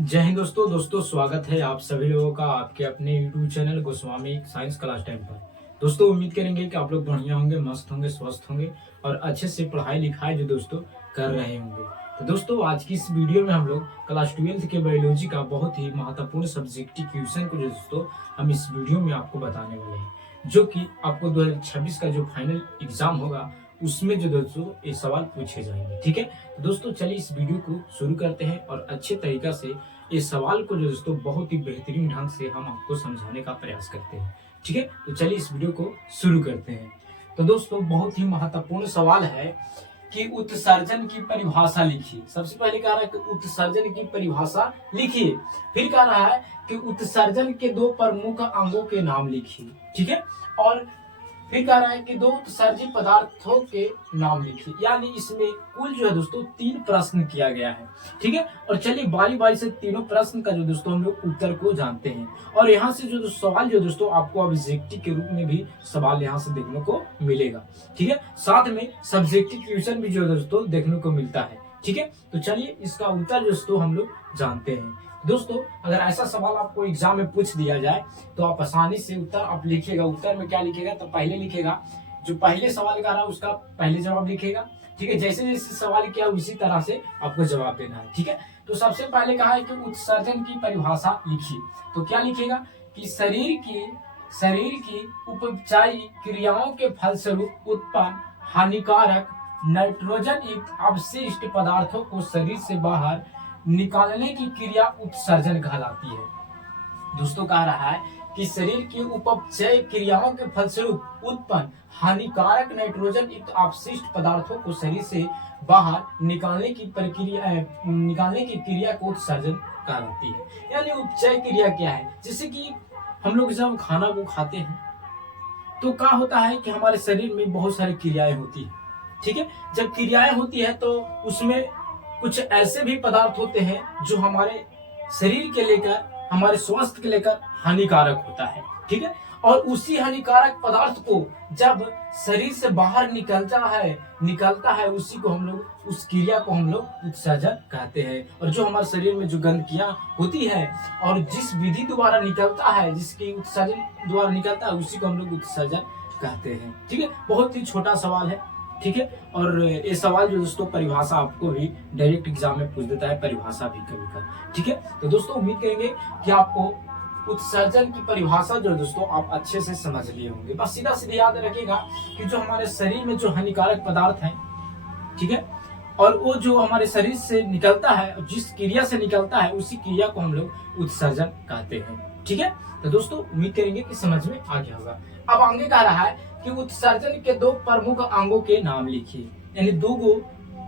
जय हिंद दोस्तों स्वागत है आप सभी लोगों का आपके अपने YouTube channel Goswami science class time पर। दोस्तों उम्मीद करेंगे कि आप लोग बढ़िया होंगे, मस्त होंगे, स्वस्थ होंगे और अच्छे से पढ़ाई लिखाई जो दोस्तों कर रहे होंगे। तो दोस्तों आज की इस वीडियो में हम लोग क्लास 12th के बायोलॉजी का बहुत ही महत्वपूर्ण सब्जेक्टिव क्वेश्चन को जो दोस्तों हम इस वीडियो में आपको बताने वाले हैं, जो कि आपको 2026 का जो फाइनल एग्जाम होगा उसमें जो दोस्तों ये सवाल पूछे जाएंगे। ठीक है, तो दोस्तों चलिए इस वीडियो को शुरू करते हैं और अच्छे तरीका से इस सवाल को जो दोस्तों बहुत ही बेहतरीन ढंग से हम आपको समझाने का प्रयास करते हैं। ठीक है, तो चलिए इस वीडियो को शुरू करते हैं। तो दोस्तों बहुत ही महत्वपूर्ण सवाल है कि उत्सर्जन की परिभाषा लिखिए। सबसे पहले कह रहा है कि उत्सर्जन की परिभाषा लिखिए, फिर कह रहा है कि उत्सर्जन के दो प्रमुख अंगों के नाम लिखिए। ठीक है, और फिर कह रहा है कि दो उत्सर्जित पदार्थों के नाम लिखिए। यानी इसमें कुल जो है दोस्तों 3 प्रश्न किया गया है। ठीक है, और चलिए बारी बारी से तीनों प्रश्न का जो दोस्तों हम लोग उत्तर को जानते हैं। और यहाँ से जो सवाल जो दोस्तों आपको ऑब्जेक्टिव के रूप में भी सवाल यहाँ से देखने को मिलेगा। ठीक है, साथ में सब्जेक्टिव क्वेश्चन भी जो दोस्तों देखने को मिलता है। ठीक है, तो चलिए इसका उत्तर दोस्तों हम लोग जानते हैं। दोस्तों अगर ऐसा सवाल आपको एग्जाम में पूछ दिया जाए तो आप आसानी से उत्तर आप लिखिएगा। उत्तर में क्या लिखेगा, तो पहले लिखेगा जो पहले सवाल का रहा उसका पहले जवाब लिखेगा। ठीक है, जैसे जैसे सवाल किया उसी तरह से आपको जवाब देना है। ठीक है, तो सबसे पहले कहा है कि उत्सर्जन की परिभाषा लिखिए। तो क्या लिखेगा कि शरीर की उपचायी क्रियाओं के फलस्वरूप उत्पन्न हानिकारक नाइट्रोजन युक्त अवशिष्ट पदार्थों को शरीर से बाहर निकालने की क्रिया उत्सर्जन कहलाती है। दोस्तों कह रहा है कि शरीर की उपचय क्रियाओं के फलस्वरूप उत्पन्न हानिकारक नाइट्रोजन युक्त अवशिष्ट पदार्थों को शरीर से बाहर निकालने की क्रिया को उत्सर्जन कहलाती है। यानी उपचय क्रिया क्या है, जैसे कि हम लोग जब खाना को खाते हैं तो क्या होता है कि हमारे शरीर में बहुत सारी क्रियाएं होती है। ठीक है, जब क्रियाएं होती है तो उसमें कुछ ऐसे भी पदार्थ होते हैं जो हमारे शरीर के लेकर, हमारे स्वास्थ्य के लेकर हानिकारक होता है। ठीक है, और उसी हानिकारक पदार्थ को जब शरीर से बाहर निकलता है उसी को हम लोग, उस क्रिया को हम लोग उत्सर्जन कहते हैं। और जो हमारे शरीर में जो गंदगियां होती है और जिस विधि द्वारा निकलता है, जिसके उत्सर्जन द्वारा निकलता है उसी को हम लोग उत्सर्जन कहते हैं। ठीक है, बहुत ही छोटा सवाल है। ठीक है, और ये सवाल जो दोस्तों परिभाषा आपको भी डायरेक्ट एग्जाम में पूछ देता है, परिभाषा भी कभी कभी। ठीक है, तो दोस्तों उम्मीद करेंगे कि आपको उत्सर्जन की परिभाषा जो दोस्तों आप अच्छे से समझ लिए होंगे। बस सीधा सीधा याद रखिएगा कि जो हमारे शरीर में जो हानिकारक पदार्थ है, ठीक है, और वो जो हमारे शरीर से निकलता है, जिस क्रिया से निकलता है उसी क्रिया को हम लोग उत्सर्जन कहते हैं। ठीक है, तो दोस्तों उम्मीद करेंगे कि समझ में आ गया होगा। अब आगे कह रहा है कि उत्सर्जन के दो प्रमुख अंगों के नाम लिखिए। यानी दो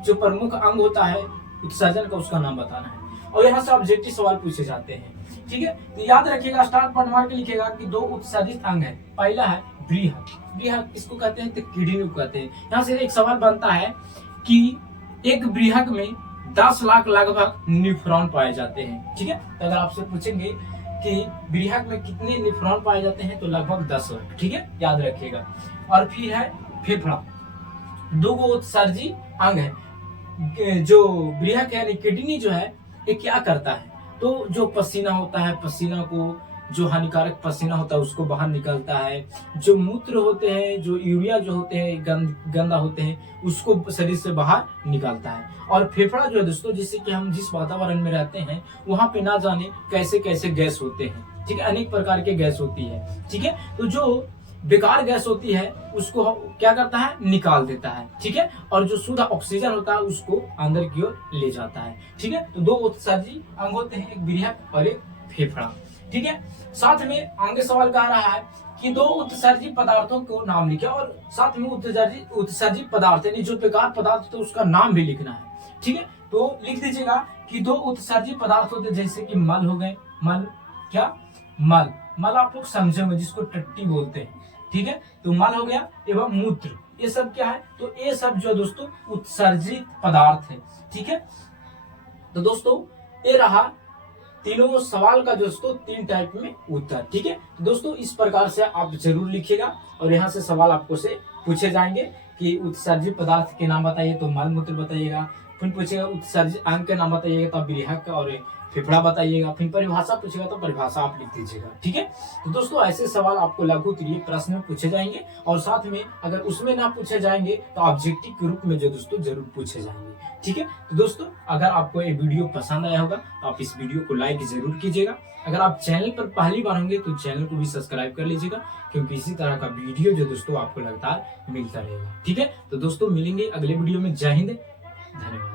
जो प्रमुख अंग होता है उत्सर्जन का, उसका नाम बताना है। और यहाँ से ऑब्जेक्टिव सवाल पूछे जाते हैं। ठीक है, तो याद रखिएगा, स्टार्ट पॉइंट मार के लिखिएगा कि दो उत्सर्जित अंग है। पहला है बृहक इसको कहते हैं, तो किडनी को कहते हैं। यहाँ से एक सवाल बनता है कि एक बृहक में 10 लाख लगभग न्यूफ्रॉन पाए जाते हैं। ठीक है, तो अगर आपसे पूछेंगे कि बृहक में कितने न्यूफ्रॉन पाए जाते हैं, तो लगभग 10 लाख। ठीक है, याद रखिएगा। और फिर है फेफड़ा, दो उत्सर्जी अंग है। जो बृहक है यानी किडनी जो है ये क्या करता है, तो जो पसीना होता है, पसीना को, जो हानिकारक पसीना होता है उसको बाहर निकालता है। जो मूत्र होते हैं, जो यूरिया जो होते हैं गंदा होते हैं, उसको शरीर से बाहर निकालता है। और फेफड़ा जो है दोस्तों, जिससे कि हम जिस वातावरण में रहते हैं वहां पे ना जाने कैसे कैसे गैस होते हैं। ठीक है, अनेक प्रकार के गैस होती है। ठीक है, तो जो बेकार गैस होती है उसको क्या करता है, निकाल देता है। ठीक है, और जो शुद्ध ऑक्सीजन होता है उसको अंदर की ओर ले जाता है। ठीक है, तो दो उत्सर्जी अंग होते हैं, एक बृहक और एक फेफड़ा। ठीक है, साथ में आगे सवाल कह रहा है कि दो उत्सर्जित पदार्थों को नाम लिखे, और साथ में उत्सर्जित पदार्थ यानी जो बेकार पदार्थ तो उसका नाम भी लिखना है। ठीक है, तो लिख दीजिएगा कि दो उत्सर्जित पदार्थ होते जैसे कि मल हो गए, मल आप लोग समझेंगे, जिसको टट्टी बोलते हैं। ठीक है, तो मल हो गया एवं मूत्र, ये सब क्या है, तो ये सब जो दोस्तों उत्सर्जित पदार्थ है। ठीक है, तो दोस्तों ये रहा तीनों सवाल का दोस्तों 3 टाइप में उत्तर। ठीक है, तो दोस्तों इस प्रकार से आप जरूर लिखिएगा। और यहाँ से सवाल आपको से पूछे जाएंगे कि उत्सर्जित पदार्थ के नाम बताइए, तो मल मूत्र बताइएगा। फिर पूछेगा उत्सर्ज अंक का नाम बताइएगा, तो आप विहक और फेफड़ा बताइएगा, फिर परिभाषा पूछेगा तो परिभाषा आप लिख दीजिएगा। ठीक है, तो दोस्तों ऐसे सवाल आपको लघु उत्तरीय प्रश्न में पूछे जाएंगे, और साथ में अगर उसमें ना पूछे जाएंगे तो ऑब्जेक्टिव के रूप में जो दोस्तों जरूर पूछे जाएंगे। ठीक है, तो दोस्तों अगर आपको ये वीडियो पसंद आया होगा तो आप इस वीडियो को लाइक जरूर कीजिएगा। अगर आप चैनल पर पहली बार होंगे तो चैनल को भी सब्सक्राइब कर लीजिएगा, क्योंकि इसी तरह का वीडियो जो दोस्तों आपको लगातार मिलता रहेगा। ठीक है, तो दोस्तों मिलेंगे अगले वीडियो में। जय हिंद, धन्यवाद।